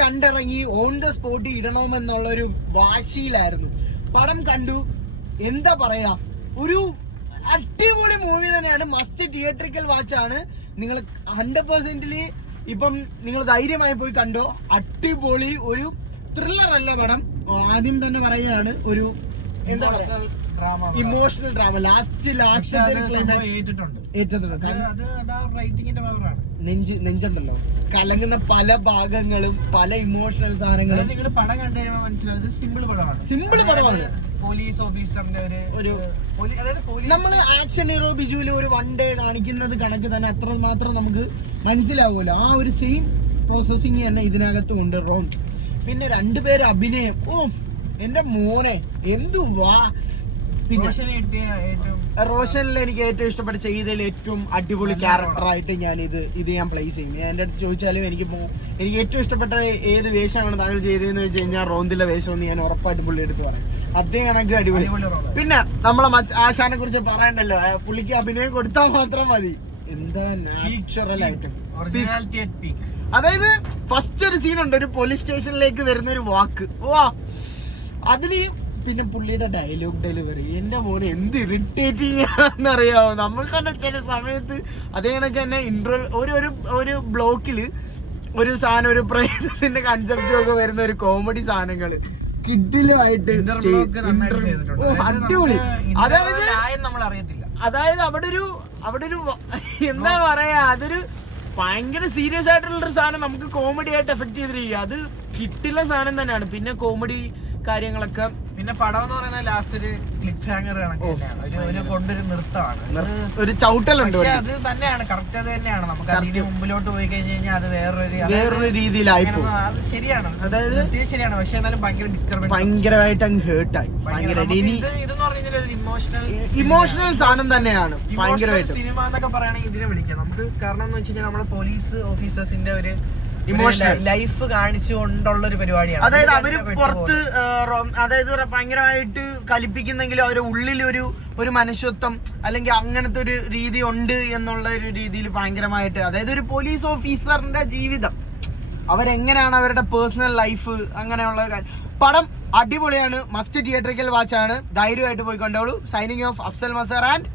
കണ്ടിറങ്ങി on the spot ഇടണമെന്നുള്ളൊരു വാശിയിലായിരുന്നു. പടം കണ്ടു, എന്താ പറയാ, ഒരു അടിപൊളി മൂവി തന്നെയാണ്. മസ്റ്റ് തിയേറ്ററിക്കൽ വാച്ചാണ്. നിങ്ങൾ 100% ഇപ്പം നിങ്ങൾ ധൈര്യമായി പോയി കണ്ടോ. അടിപൊളി ഒരു ത്രില്ലർ അല്ല പടം. ആദ്യം തന്നെ പറയുകയാണ്, ഒരു എന്താ പറയാ, ഇമോഷണൽ ഡ്രാമ. ലാസ്റ്റ് നെഞ്ചുണ്ടല്ലോ, കലങ്ങുന്ന പല ഭാഗങ്ങളും, പല ഇമോഷണൽ സാധനങ്ങളും. നിങ്ങൾ പടം കണ്ടു കഴിയുമ്പോൾ മനസ്സിലാവും സിമ്പിൾ പടമാണ്. പോലീസ് ഓഫീസറിന്റെ ഒരു നമ്മള് ആക്ഷൻ ഹീറോ ബിജുവിൽ ഒരു വൺ ഡേ കാണിക്കുന്നത് കണക്ക് തന്നെ അത്രമാത്രം നമുക്ക് മനസ്സിലാവുമല്ലോ. ആ ഒരു സെയിം പ്രോസസ്സിങ് തന്നെ ഇതിനകത്തും ഉണ്ട്. റോങ്. പിന്നെ രണ്ടുപേര് അഭിനയം, ഓ എന്റെ മോനെ എന്തുവാ. റോഷനിൽ എനിക്ക് ഏറ്റവും ഇഷ്ടപ്പെട്ട ചെയ്തതിൽ ഏറ്റവും അടിപൊളി ക്യാരക്ടറായിട്ട് ഞാൻ ഞാൻ പ്ലേസ് ചെയ്യും. എന്റെ അടുത്ത് ചോദിച്ചാലും എനിക്ക് ഏറ്റവും ഇഷ്ടപ്പെട്ട ഏത് വേഷമാണ് താങ്കൾ ചെയ്തതെന്ന് വെച്ച് കഴിഞ്ഞാൽ റോന്തിലെ വേഷം എന്ന് ഞാൻ ഉറപ്പായിട്ടും പുള്ളി എടുത്ത് പറയും. അദ്ദേഹം കണക്ക് അടിപൊളി. പിന്നെ നമ്മളെ ആശാനെ കുറിച്ച് പറയണ്ടല്ലോ, പുള്ളിക്ക് അഭിനയം കൊടുത്താൽ മാത്രം മതി. എന്താ നാച്ചുറൽ ആയിട്ട്. അതായത് ഫസ്റ്റ് ഒരു സീനുണ്ട്, ഒരു പോലീസ് സ്റ്റേഷനിലേക്ക് വരുന്ന ഒരു വാക്ക്, വാ അതിന്. പിന്നെ പുള്ളിയുടെ ഡയലോഗ് ഡെലിവറി, എന്റെ മോനെ എന്ത് ഇറിറ്റേറ്റിംഗ് ആണെന്നറിയാമോ. നമുക്ക് തന്നെ ചില സമയത്ത് അതേ കണക്ക് തന്നെ ഒരു ബ്ലോക്കില് ഒരു സാധനം, ഒരു പ്രേതത്തിന്റെ കൺസെപ്റ്റും ഒക്കെ വരുന്ന ഒരു കോമഡി സാധനങ്ങള് കിഡിലുമായിട്ട് അടിപൊളി. അതായത് അവിടെ ഒരു എന്താ പറയാ, അതൊരു ഭയങ്കര സീരിയസ് ആയിട്ടുള്ളൊരു സാധനം നമുക്ക് കോമഡി ആയിട്ട് എഫക്ട് ചെയ്തിരിക്കുക. അത് കിട്ടില്ല സാധനം തന്നെയാണ്. പിന്നെ കോമഡി കാര്യങ്ങളൊക്കെ. പിന്നെ പടം എന്ന് പറയുന്നത് ലാസ്റ്റ് ഒരു ക്ലിഫ് ഹാങ്ങർ കണക്കാണ്, കൊണ്ടൊരു നൃത്തമാണ്, ഒരു ചവിട്ടലുണ്ട്. അത് തന്നെയാണ് കറക്റ്റ്, അത് തന്നെയാണ്. നമുക്ക് അതിന് മുമ്പിലോട്ട് പോയി കഴിഞ്ഞു കഴിഞ്ഞാൽ അത് വേറൊരു രീതിയിലായി. അത് ശരിയാണ്, അതായത് ശരിയാണ്. പക്ഷെ എന്നാലും ഭയങ്കര ഡിസ്റ്റർബൻസ്, ഭയങ്കരമായിട്ട് അങ്ങ് ഹേർട്ടായി. ഇതെന്ന് പറഞ്ഞാൽ ഒരു ഇമോഷണൽ സാധനം തന്നെയാണ്. ഭയങ്കരമായിട്ട് സിനിമ എന്നൊക്കെ പറയുകയാണെങ്കിൽ ഇതിനെ വിളിക്കാം നമുക്ക്. കാരണം എന്ന് വെച്ച് കഴിഞ്ഞാൽ നമ്മുടെ പോലീസ് ഓഫീസേഴ്സിന്റെ ഒരു ഇമോഷണൽ ലൈഫ് കാണിച്ചുകൊണ്ടുള്ള ഒരു പരിപാടിയാണ്. അതായത് അവര് പുറത്ത് അതായത് ഭയങ്കരമായിട്ട് കലിപ്പിക്കുന്നെങ്കിലും അവരുടെ ഉള്ളിൽ ഒരു മനുഷ്യത്വം അല്ലെങ്കിൽ അങ്ങനത്തെ ഒരു രീതി ഉണ്ട് എന്നുള്ള ഒരു രീതിയിൽ ഭയങ്കരമായിട്ട്, അതായത് ഒരു പോലീസ് ഓഫീസറിന്റെ ജീവിതം, അവരെങ്ങനെയാണ് അവരുടെ പേഴ്സണൽ ലൈഫ്, അങ്ങനെയുള്ള പടം അടിപൊളിയാണ്. മസ്റ്റ് തിയേറ്ററിക്കൽ വാച്ചാണ്. ധൈര്യമായിട്ട് പോയി കണ്ടോളൂ. Signing off Afsal Mazar and